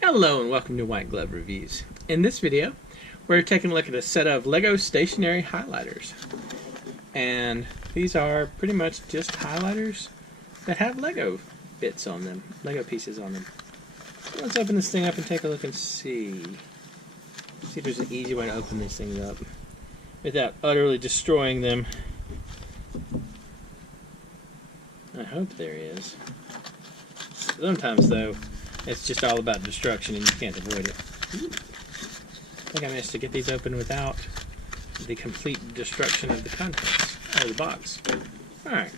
Hello and welcome to White Glove Reviews. In this video, we're taking a look at a set of LEGO stationary highlighters. And these are pretty much just highlighters that have LEGO bits on them, LEGO pieces on them. So let's open this thing up and take a look and see. See if there's an easy way to open these things up without utterly destroying them. I hope there is. Sometimes though, it's just all about destruction and you can't avoid it. Ooh. I think I managed to get these open without the complete destruction of the contents of the box. Alright.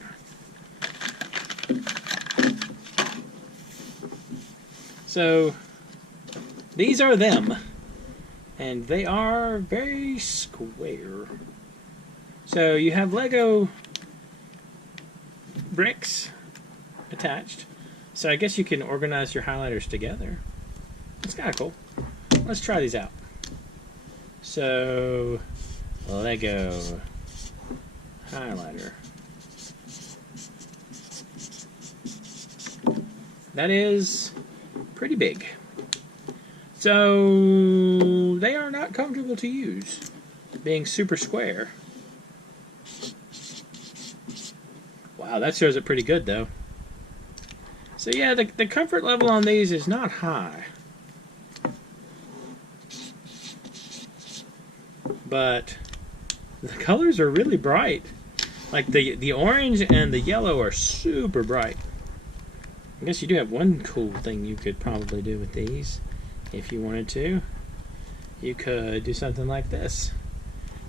So, these are them. And they are very square. So you have LEGO bricks attached. So I guess you can organize your highlighters together. It's kind of cool. Let's try these out. So, LEGO highlighter. That is pretty big. So, they are not comfortable to use, being super square. Wow, that shows it pretty good though. So yeah, the comfort level on these is not high. But the colors are really bright. Like the orange and the yellow are super bright. I guess you do have one cool thing you could probably do with these if you wanted to. You could do something like this.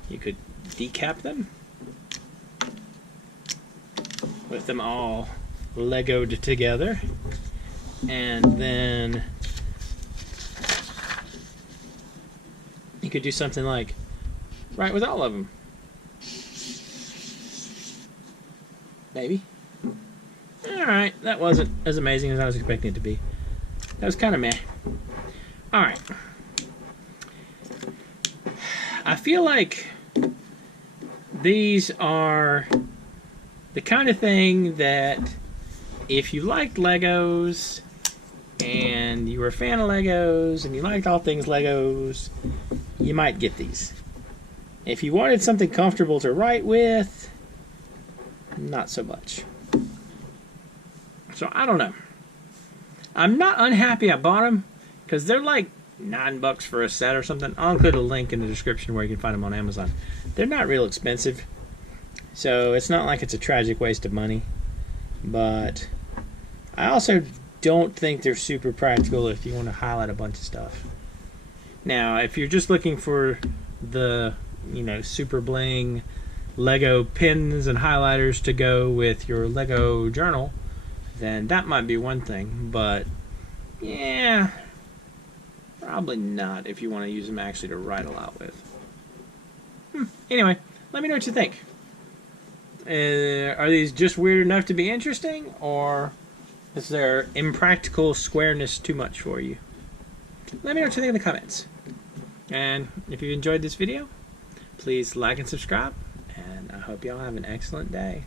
You could decap them with them all Legoed together, and then you could do something like right with all of them. Maybe. Alright, that wasn't as amazing as I was expecting it to be. That was kind of meh. Alright. I feel like these are the kind of thing that if you liked Legos and you were a fan of Legos and you liked all things Legos, you might get these. If you wanted something comfortable to write with, not so much. So I don't know. I'm not unhappy I bought them because they're like $9 for a set or something. I'll include a link in the description where you can find them on Amazon. They're not real expensive, so it's not like it's a tragic waste of money. But I also don't think they're super practical if you want to highlight a bunch of stuff. Now, if you're just looking for the, super bling Lego pins and highlighters to go with your Lego journal, then that might be one thing. But, yeah, probably not if you want to use them actually to write a lot with. Anyway, let me know what you think. Are these just weird enough to be interesting, or is their impractical squareness too much for you? Let me know what you think in the comments. And if you enjoyed this video, please like and subscribe, and I hope y'all have an excellent day.